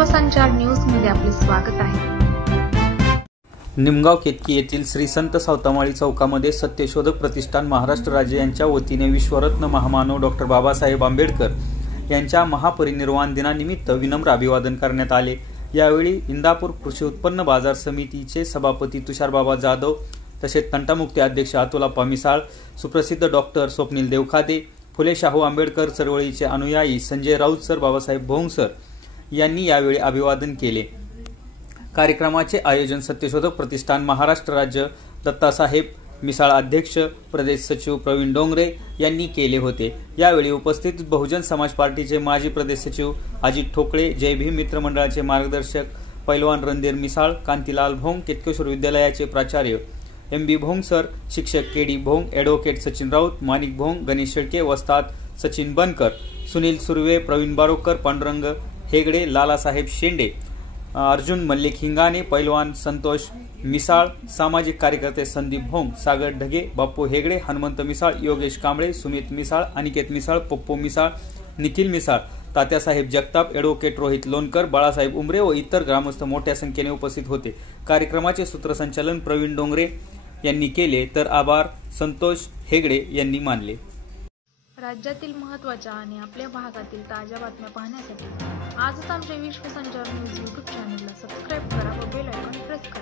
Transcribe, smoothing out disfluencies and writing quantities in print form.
Vishwasanchar news मध्ये आपले स्वागत आहे। निमगाव केतकी येथील श्री संत सावतामाळी चौकामध्ये सत्यशोधक प्रतिष्ठान महाराष्ट्र राज्य यांच्या वतीने विश्वरत्न महामानव डॉक्टर बाबासाहेब आंबेडकर यांच्या महापरिनिर्वाण दिनानिमित्त विनम्र अभिवादन करण्यात आले। यावेळी इंदापूर कृषी उत्पन्न बाजार समितीचे सभापती तुषारबाबा जाधव तसेच तंटामुक्ती अध्यक्ष अतुलाप्पा मिसाळ, सुप्रसिद्ध डॉक्टर स्वप्नील देवखाते, फुले शाहू आंबेडकर चळवळीचे अनुयायी संजय राऊत सर, बाबासाहेब भोंग सर यांनी यावेळी अभिवादन केले। कार्यक्रमाचे आयोजन सत्यशोधक प्रतिष्ठान महाराष्ट्र राज्य दत्तासाहेब मिसाळ अध्यक्ष, प्रदेश सचिव प्रवीण डोंगरे यांनी केले होते। यावेळी उपस्थित बहुजन समाज पार्टीचे माजी प्रदेश सचिव अजित ठोकळे, जय भीम मित्र मंडळाचे मार्गदर्शक पैलवान रणधीर मिसाळ, कांतीलाल भोंग, केतकेश्वर विद्यालयाचे प्राचार्य एम.बी. भोंग सर, शिक्षक के.डी. भोंग, ॲडव्होकेट सचिन राऊत, माणिक भोंग, गणेश शेळके, वस्ताद सचिन बनकर, सुनील सुर्वे, प्रवीण बारोकर, पांडुरंग हेगडे, लालासाहेब शेंडे, अर्जुन मल्लिक हिंगाणे, पैलवान संतोष मिसाळ, सामाजिक कार्यकर्ते संदीप भोंग, सागर ढगे, बाप्पू हेगडे, हनुमंत मिसाळ, योगेश कांबळे, सुमित मिसाळ, अनिकेत मिसाळ, पप्पू मिसाळ, निखिल मिसाळ, तात्यासाहेब जगताप, ॲडव्होकेट रोहित लोणकर, बाळासाहेब उमरे व इतर ग्रामस्थ मोठ्या संख्येने उपस्थित होते। कार्यक्रमाचे सूत्रसंचालन प्रवीण डोंगरे यांनी केले तर आभार संतोष हेगडे यांनी मानले। राज्यातील महत्त्वाच्या आणि आपल्या भागातील ताज्या बातम्या पाहण्यासाठी आजच आमच्या विश्वसंचार न्यूज YouTube चॅनलला सबस्क्राइब करा व बेल आयकॉन प्रेस करा।